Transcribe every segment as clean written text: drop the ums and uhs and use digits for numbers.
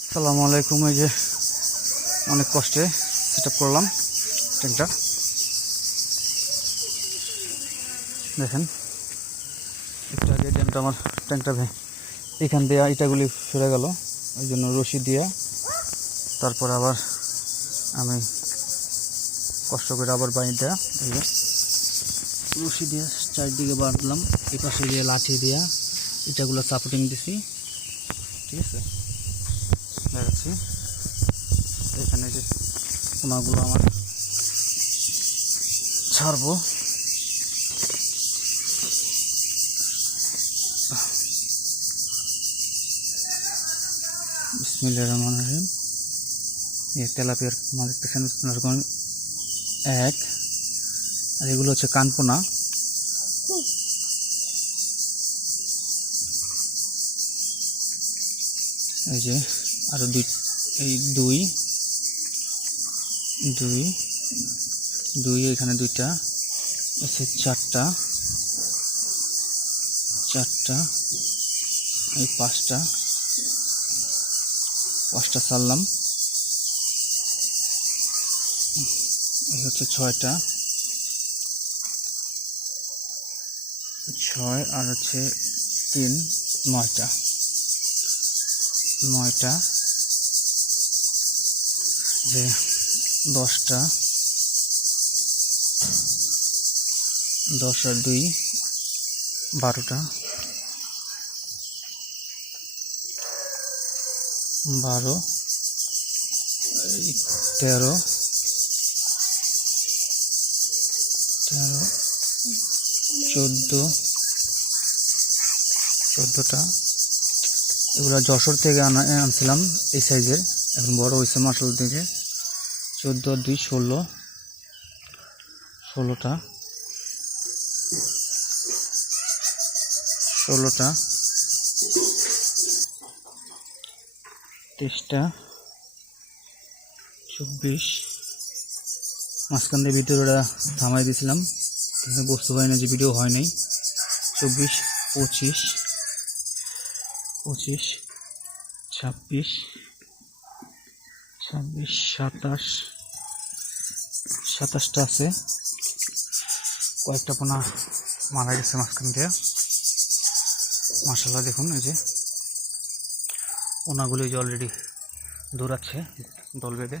আসসালামু আলাইকুম। এই যে অনেক কষ্টে সেট আপ করলাম ট্যাঙ্কটা। দেখেন একটু আগে ড্যামটা আমার ট্যাঙ্কটা এখান দিয়ে ইটাগুলি সরে গেল, ওই জন্য রশি দিয়ে তারপর আবার আমি কষ্ট করে আবার বাইর দেয়া এই যে রশি দিয়ে চারদিকে বাঁধলাম, এই পাশে দিয়ে লাঠি দিয়ে ইটাগুলো সাপোর্টিং দিছি। ঠিক আছে, দেখাচ্ছি এখানে যে কোনাগুলো আমার ছাড়বো। বিসমিল্লাহির রহমানির রহিম। এই তেলাপিয়ার মাছ দেখতেছেন এরকম এক, আর এগুলো হচ্ছে কানপোনা। এই যে আরো দুই এখানে দুইটা আছে, চারটা এই পাঁচটা ছাড়লাম। এই হচ্ছে ছয়টা, ছয় আর হচ্ছে তিন, নয়টা। যে 10টা, 10 আর 2 12টা, 12, 13, 14টা। এগুলো যশোর থেকে আনছিলাম এই সাইজের, এখন বড় হয়েছে মাশাআল্লাহ থেকে। 14 আর 2 16টা, 23টা, 24। মাঝখান দিয়ে ভিডিওটা থামাই দিয়েছিলাম কিন্তু বুঝতে পারি না যে ভিডিও হয় নাই। 24, 25, 26, 27, 27টা আছে। কয়েকটা পোনা মারা গেছে মাঝখান দিয়ে মাশাআল্লাহ। দেখুন এই যে পোনাগুলো যে অলরেডি দৌড়াচ্ছে দল বেঁধে,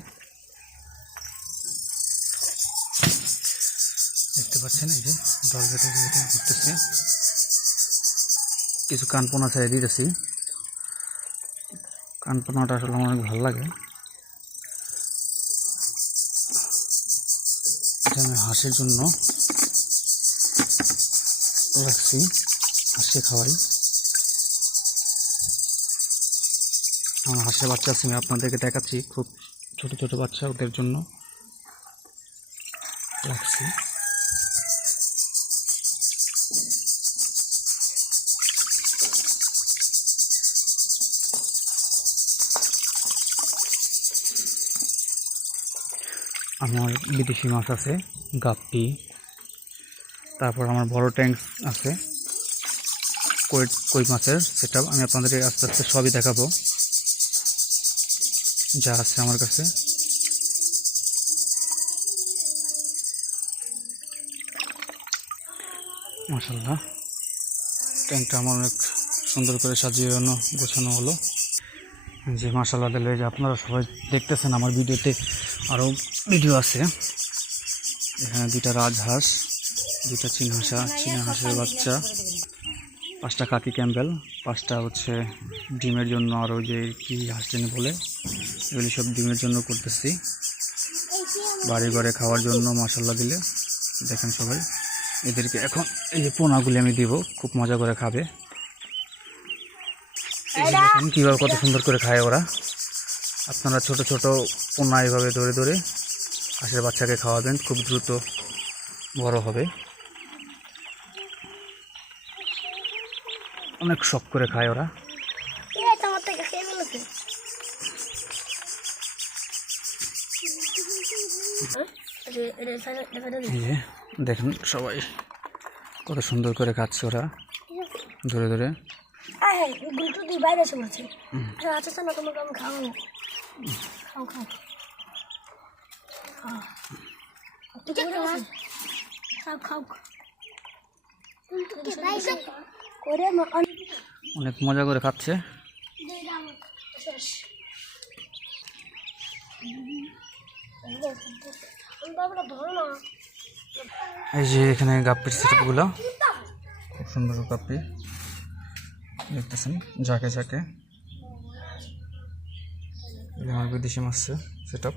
দেখতে পাচ্ছেন এই যে দল বেঁধে ঘুরতেছে। কিছু কানপোনা ছেড়ে দিতেছি, কানপোনাটা আসলে আমার অনেক ভালো লাগে। এটা আমি হাঁসের জন্য রাখছি, হাঁসকে খাওয়াই। আমার হাঁসের বাচ্চা আছে, আমি আপনাদেরকে দেখাচ্ছি, খুব ছোট ছোট বাচ্চা, ওদের জন্য রাখছি। আমার বিদেশি মাছ আছে, গাপ্পি, তারপর আমার বড় ট্যাঙ্ক আছে কই মাছের, সেটা আমি আপনাদের আস্তে আস্তে সবই দেখাবো যা আছে আমার কাছে। মাশাআল্লাহ ট্যাঙ্কটা আমার অনেক সুন্দর করে সাজিয়ে গোছানো হলো। যে মাশাআল্লাহ দিলে যে আপনারা সবাই দেখতেছেন আমার ভিডিওতে আরও ভিডিও আছে। এখানে 2টা রাজহাঁস, 2টা চীনা হাঁসের বাচ্চা, 5টা কাকি ক্যাম্বেল, 5টা হচ্ছে ডিমের জন্য, আরও যে কি হাঁস জানি বলে, এগুলি সব ডিমের জন্য করতেছি, বাড়ি ঘরে খাওয়ার জন্য। মাশাআল্লাহ দিলে দেখেন সবাই, এদেরকে এখন এই যে পোনাগুলি আমি দিব, খুব মজা করে খাবে। দেখেন কীভাবে কত সুন্দর করে খায় ওরা। আপনারা ছোট ছোট পোনা এইভাবে ধরে ধরে হাঁসের বাচ্চাকে খাওয়াবেন, খুব দ্রুত বড় হবে। অনেক শখ করে খায় ওরা। দেখেন সবাই কত সুন্দর করে খাচ্ছে ওরা ধরে ধরে। হ্যাঁ গুলটু দি বাইরে এসে বলছে আচ্ছা না তোমাকে আমি খাওয়াবো খাও খাও ঠিক আছে খাও খাও করে অনেক মজা করে খাচ্ছে। এই যে এখানে গাপ্পির সেটআপগুলো খুব সুন্দর গাপ্পি দেখতেছেন ঝাঁকে ঝাঁকে। আমার বিদেশি মাছ সেটআপ।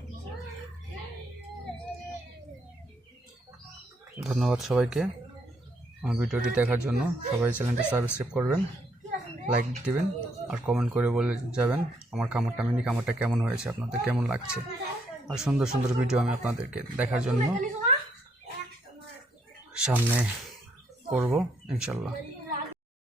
ধন্যবাদ সবাইকে আমার ভিডিওটি দেখার জন্য। সবাই চ্যানেলটি সাবস্ক্রাইব করবেন, লাইক দিবেন আর কমেন্ট করে বলে যাবেন আমার খামারটা মিনি খামারটা কেমন হয়েছে, আপনাদের কেমন লাগছে। আর সুন্দর সুন্দর ভিডিও আমি আপনাদেরকে দেখার জন্য সামনে করব ইনশাল্লাহ।